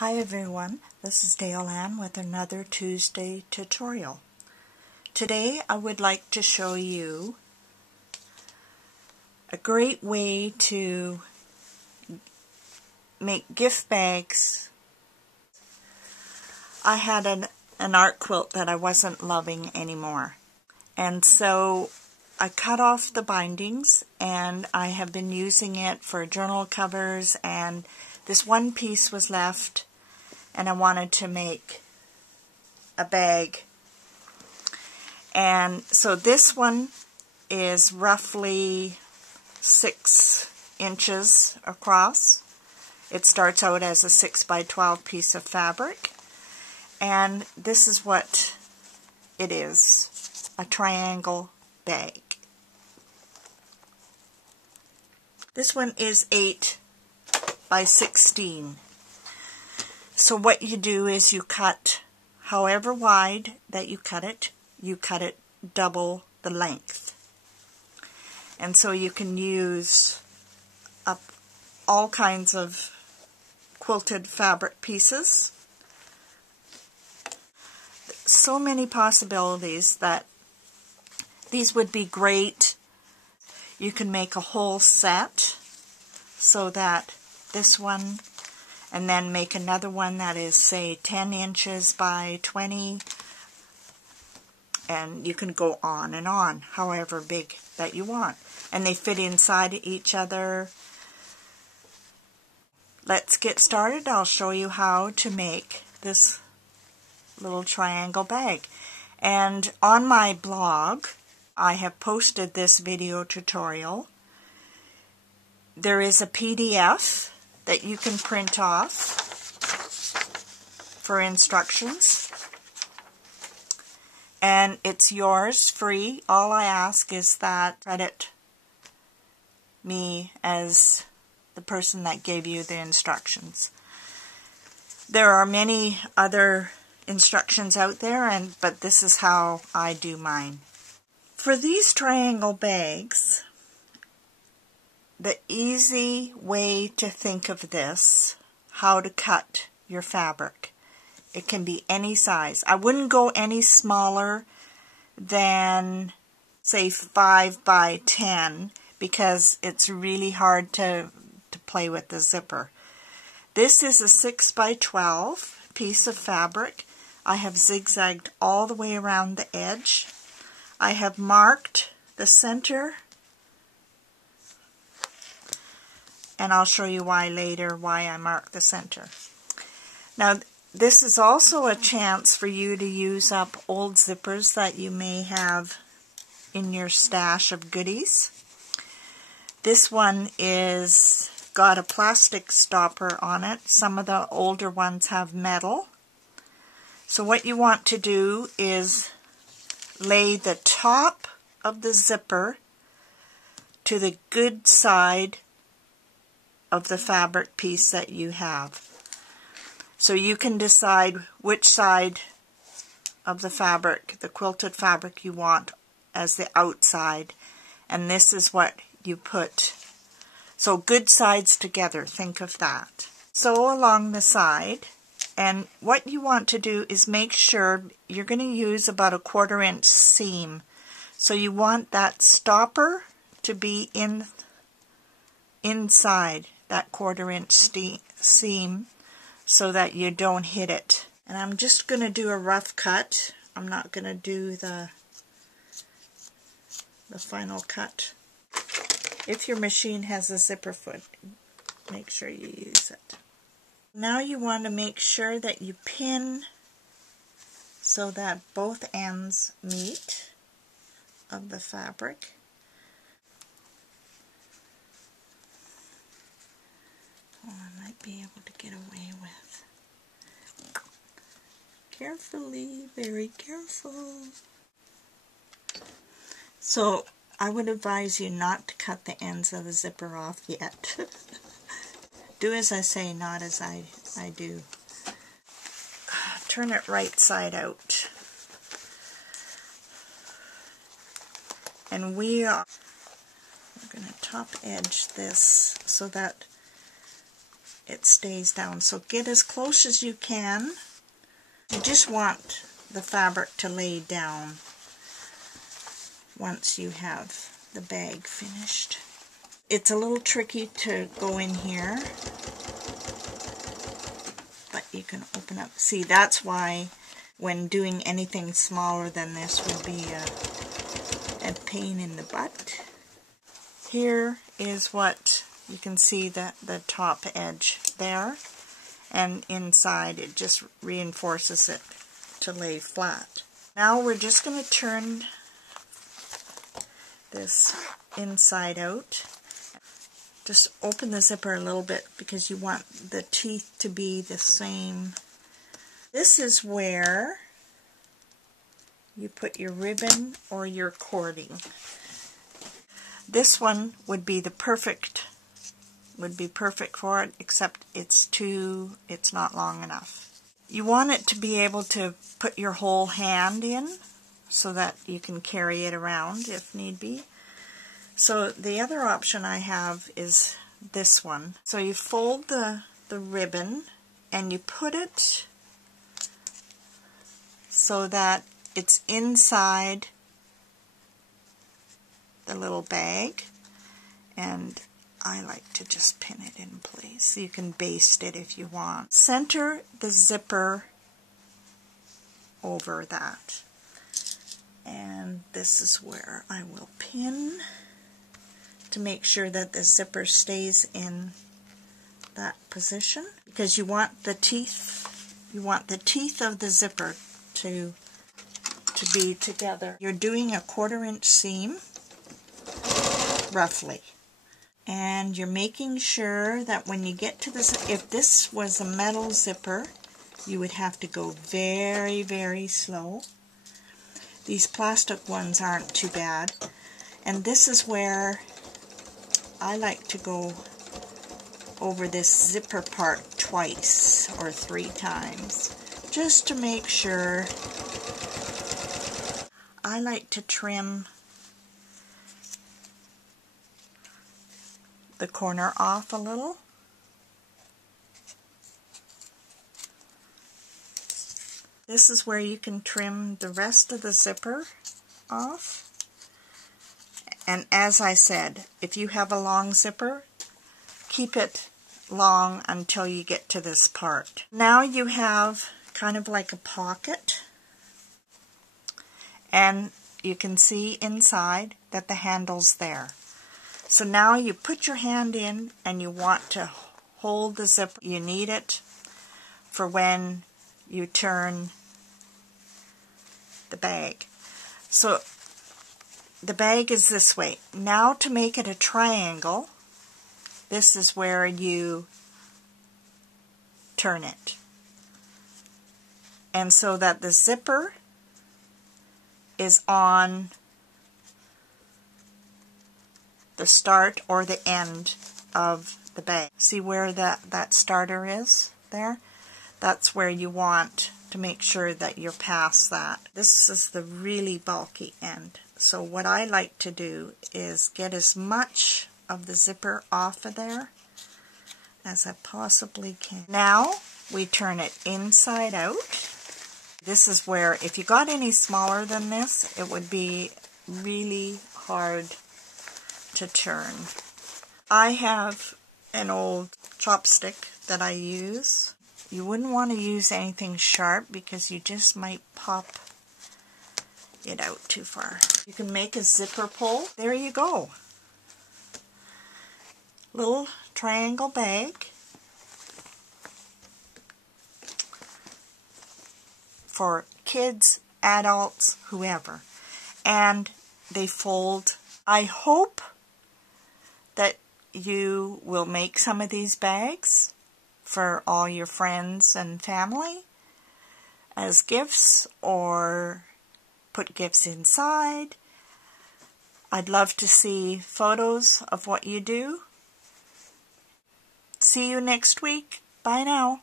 Hi everyone, this is Dale Ann with another Tuesday tutorial. Today I would like to show you a great way to make gift bags. I had an art quilt that I wasn't loving anymore, and so I cut off the bindings and I have been using it for journal covers, and this one piece was left and I wanted to make a bag. And so this one is roughly 6 inches across. It starts out as a 6 by 12 piece of fabric, and this is what it is, a triangle bag. This one is 8 by 16. So what you do is you cut however wide that you cut it double the length. And so you can use up all kinds of quilted fabric pieces. So many possibilities that these would be great. You can make a whole set so that this one, and then make another one that is, say, 10 inches by 20, and you can go on and on, however big that you want. And they fit inside each other. Let's get started. I'll show you how to make this little triangle bag. And on my blog, I have posted this video tutorial. There is a PDF that you can print off for instructions, and it's yours free. All I ask is that credit me as the person that gave you the instructions. There are many other instructions out there, but this is how I do mine. For these triangle bags, the easy way to think of this, how to cut your fabric. It can be any size. I wouldn't go any smaller than, say, 5 by 10, because it's really hard to play with the zipper. This is a 6 by 12 piece of fabric. I have zigzagged all the way around the edge. I have marked the center, and I'll show you why later, why I mark the center. Now, this is also a chance for you to use up old zippers that you may have in your stash of goodies. This one is got a plastic stopper on it. Some of the older ones have metal. So what you want to do is lay the top of the zipper to the good side of the fabric piece that you have. So you can decide which side of the fabric, the quilted fabric, you want as the outside, and this is what you put. So good sides together, think of that. So along the side, and what you want to do is make sure you're going to use about a 1/4 inch seam. So you want that stopper to be inside that 1/4 inch seam so that you don't hit it. And I'm just going to do a rough cut. I'm not going to do the final cut. If your machine has a zipper foot, make sure you use it. Now you want to make sure that you pin so that both ends meet of the fabric. Oh, I might be able to get away with. Carefully, very careful. So I would advise you not to cut the ends of the zipper off yet. Do as I say, not as I do. Turn it right side out. And we're going to top edge this so that it stays down. So get as close as you can. You just want the fabric to lay down once you have the bag finished. It's a little tricky to go in here, but you can open up. See, that's why when doing anything smaller than this would be a pain in the butt. Here is what you can see, the top edge there, and inside it just reinforces it to lay flat. Now we're just going to turn this inside out. Just open the zipper a little bit because you want the teeth to be the same. This is where you put your ribbon or your cording. This one would be perfect for it, except it's not long enough. You want it to be able to put your whole hand in so that you can carry it around if need be. So the other option I have is this one. So you fold the ribbon and you put it so that it's inside the little bag, and I like to just pin it in place. You can baste it if you want. Center the zipper over that, and this is where I will pin to make sure that the zipper stays in that position, because you want the teeth of the zipper to be together. You're doing a 1/4 inch seam roughly, and you're making sure that when you get to this, if this was a metal zipper, you would have to go very, very slow. These plastic ones aren't too bad, and this is where I like to go over this zipper part twice or 3 times, just to make sure. I like to trim the corner off a little. This is where you can trim the rest of the zipper off. And as I said, if you have a long zipper, keep it long until you get to this part. Now you have kind of like a pocket, and you can see inside that the handle's there. So now you put your hand in and you want to hold the zipper. You need it for when you turn the bag. So the bag is this way. Now to make it a triangle, this is where you turn it. And so that the zipper is on the start or the end of the bag. See where that starter is there? That's where you want to make sure that you're past that. This is the really bulky end. So what I like to do is get as much of the zipper off of there as I possibly can. Now we turn it inside out. This is where, if you got any smaller than this, it would be really hard to turn. I have an old chopstick that I use. You wouldn't want to use anything sharp because you just might pop it out too far. You can make a zipper pull. There you go. Little triangle bag for kids, adults, whoever. And they fold. I hope that you will make some of these bags for all your friends and family as gifts, or put gifts inside. I'd love to see photos of what you do. See you next week. Bye now.